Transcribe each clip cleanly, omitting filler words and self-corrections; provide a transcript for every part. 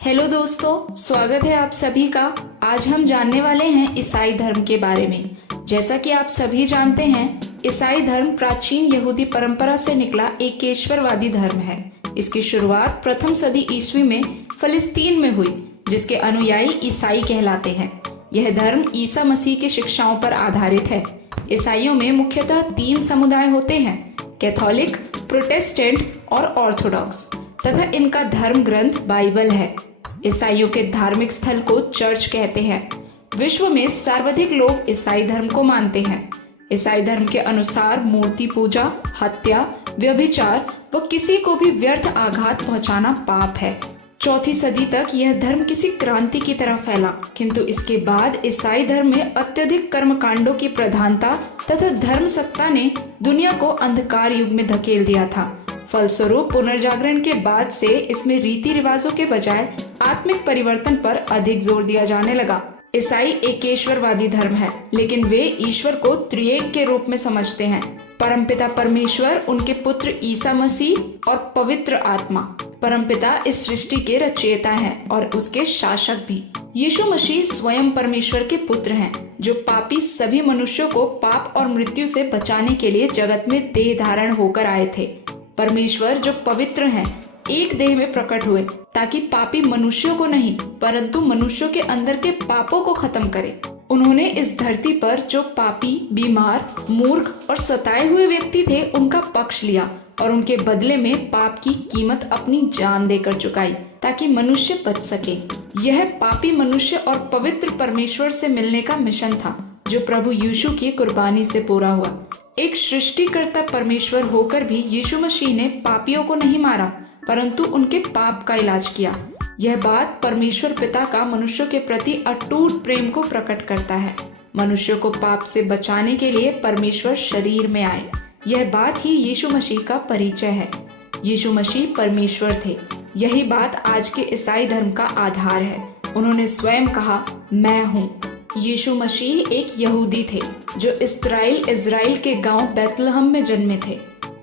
Hello दोस्तों, स्वागत है आप सभी का। आज हम जानने वाले हैं ईसाई धर्म के बारे में। जैसा कि आप सभी जानते हैं, ईसाई धर्म प्राचीन यहूदी परंपरा से निकला एक ईश्वरवादी धर्म है। इसकी शुरुआत प्रथम सदी ईस्वी में फिलिस्तीन में हुई, जिसके अनुयायी ईसाई कहलाते हैं। यह धर्म ईसा मसीह की शिक्षाओं पर आधारित है। ईसाइयों में मुख्यतः 3 समुदाय होते हैं: कैथोलिक, प्रोटेस्टेंट और ऑर्थोडॉक्स, तथा इनका धर्म ग्रंथ बाइबल है। ईसाइयों के धार्मिक स्थल को चर्च कहते हैं। विश्व में सर्वाधिक लोग ईसाई धर्म को मानते हैं। ईसाई धर्म के अनुसार मूर्ति पूजा, हत्या, व्यभिचार व किसी को भी व्यर्थ आघात पहुंचाना पाप है। 4वीं सदी तक यह धर्म किसी क्रांति की तरह फैला, किंतु इसके बाद ईसाई धर्म में अत्यधिक कर्मकांडों की प्रधानता तथा धर्म सत्ता ने दुनिया को अंधकार युग में धकेल दिया था। फलस्वरूप पुनर्जागरण के बाद से इसमें रीति रिवाजों के बजाय आत्मिक परिवर्तन पर अधिक जोर दिया जाने लगा। ईसाई एकेश्वरवादी धर्म है, लेकिन वे ईश्वर को त्रिएक के रूप में समझते हैं: परमपिता परमेश्वर, उनके पुत्र ईसा मसीह और पवित्र आत्मा। परमपिता इस सृष्टि के रचयिता हैं और उसके शासक भी। यीशु मसीह स्वयं परमेश्वर के पुत्र हैं, जो पापी सभी मनुष्यों को पाप और मृत्यु से बचाने के लिए जगत में देह धारण होकर आए थे। परमेश्वर जो पवित्र हैं, एक देह में प्रकट हुए ताकि पापी मनुष्यों को नहीं, परंतु मनुष्यों के अंदर के पापों को खत्म करे। उन्होंने इस धरती पर जो पापी, बीमार, मूर्ख और सताए हुए व्यक्ति थे, उनका पक्ष लिया और उनके बदले में पाप की कीमत अपनी जान देकर चुकाई, ताकि मनुष्य बच सके। यह पापी मनुष्य और पवित्र परमेश्वर से मिलने का मिशन था, जो प्रभु यीशु की कुर्बानी से पूरा हुआ। एक सृष्टिकर्ता परमेश्वर होकर भी यीशु मसीह ने पापियों को नहीं मारा, परंतु उनके पाप का इलाज किया। यह बात परमेश्वर पिता का मनुष्यों के प्रति अटूट प्रेम को प्रकट करता है। मनुष्यों को पाप से बचाने के लिए परमेश्वर शरीर में आए। यह बात ही यीशु मसीह का परिचय है। यीशु मसीह परमेश्वर थे। यही बात आज के ईसाई धर्म का आधार है। उन्होंने स्वयं कहा, मैं हूँ। यीशु मसीह एक यहूदी थे, जो इज़राइल के गांव बैतलहम में जन्मे थे।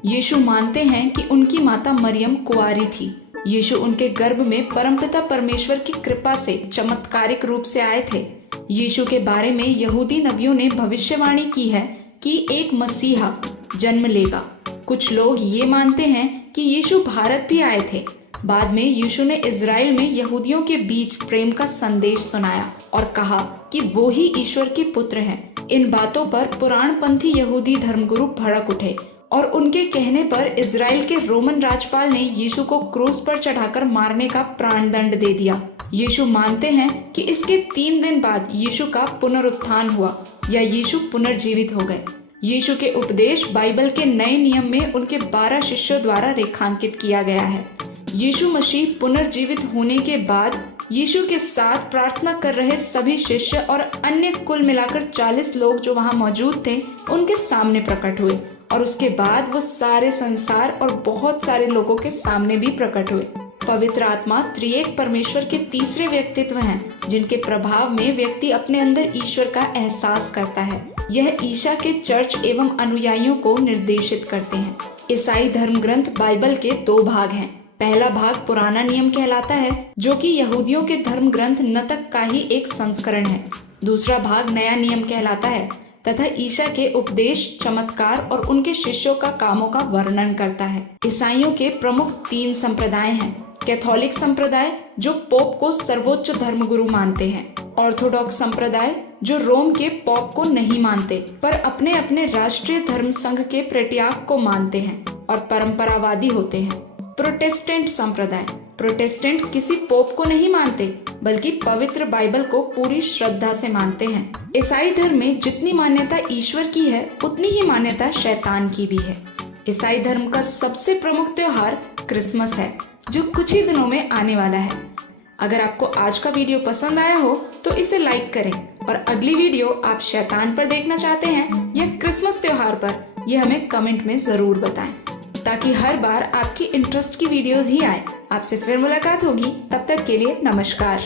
यीशु मानते हैं कि उनकी माता मरियम कुंवारी थी। यीशु उनके गर्भ में परमपिता परमेश्वर की कृपा से चमत्कारिक रूप से आए थे। यीशु के बारे में यहूदी नबियों ने भविष्यवाणी की है कि एक मसीहा जन्म लेगा। कुछ लोग ये मानते हैं कि यीशु भारत भी आए थे। बाद में यीशु ने इज़राइल में यहूदियों के बीच प्रेम का संदेश सुनाया और कहा कि वो ही ईश्वर के पुत्र हैं। इन बातों पर पुराणपंथी यहूदी धर्मगुरु भड़क उठे और उनके कहने पर इज़राइल के रोमन राजपाल ने यीशु को क्रूस पर चढ़ाकर मारने का प्राण दंड दे दिया। यीशु मानते हैं कि इसके 3 दिन बाद यीशु का पुनरुत्थान हुआ या यीशु पुनर्जीवित हो गए। यीशु के उपदेश बाइबल के नए नियम में उनके 12 शिष्यों द्वारा रेखांकित किया गया है। यीशु मसीह पुनर्जीवित होने के बाद यीशु के साथ प्रार्थना कर रहे सभी शिष्य और अन्य कुल मिलाकर 40 लोग जो वहां मौजूद थे, उनके सामने प्रकट हुए और उसके बाद वो सारे संसार और बहुत सारे लोगों के सामने भी प्रकट हुए। पवित्र आत्मा त्रिएक परमेश्वर के तीसरे व्यक्तित्व हैं, जिनके प्रभाव में व्यक्ति अपने अंदर ईश्वर का एहसास करता है। यह ईसा के चर्च एवं अनुयायियों को निर्देशित करते हैं। ईसाई धर्म ग्रंथ बाइबल के 2 भाग हैं। पहला भाग पुराना नियम कहलाता है, जो कि यहूदियों के धर्म ग्रंथ नतक का ही एक संस्करण है। दूसरा भाग नया नियम कहलाता है तथा ईसा के उपदेश, चमत्कार और उनके शिष्यों का कामों का वर्णन करता है। ईसाइयों के प्रमुख 3 संप्रदाय हैं: कैथोलिक संप्रदाय, जो पोप को सर्वोच्च धर्मगुरु मानते हैं; ऑर्थोडॉक्स संप्रदाय, जो रोम के पोप को नहीं मानते पर अपने अपने राष्ट्रीय धर्म संघ के प्रत्याग को मानते हैं और परंपरावादी होते हैं; प्रोटेस्टेंट संप्रदाय, प्रोटेस्टेंट किसी पोप को नहीं मानते बल्कि पवित्र बाइबल को पूरी श्रद्धा से मानते हैं। ईसाई धर्म में जितनी मान्यता ईश्वर की है, उतनी ही मान्यता शैतान की भी है। ईसाई धर्म का सबसे प्रमुख त्योहार क्रिसमस है, जो कुछ ही दिनों में आने वाला है। अगर आपको आज का वीडियो पसंद आया हो तो इसे लाइक करें और अगली वीडियो आप शैतान पर देखना चाहते हैं या क्रिसमस त्योहार पर, यह हमें कमेंट में जरूर बताएं, ताकि हर बार आपकी इंटरेस्ट की वीडियोस ही आए। आपसे फिर मुलाकात होगी, तब तक के लिए नमस्कार।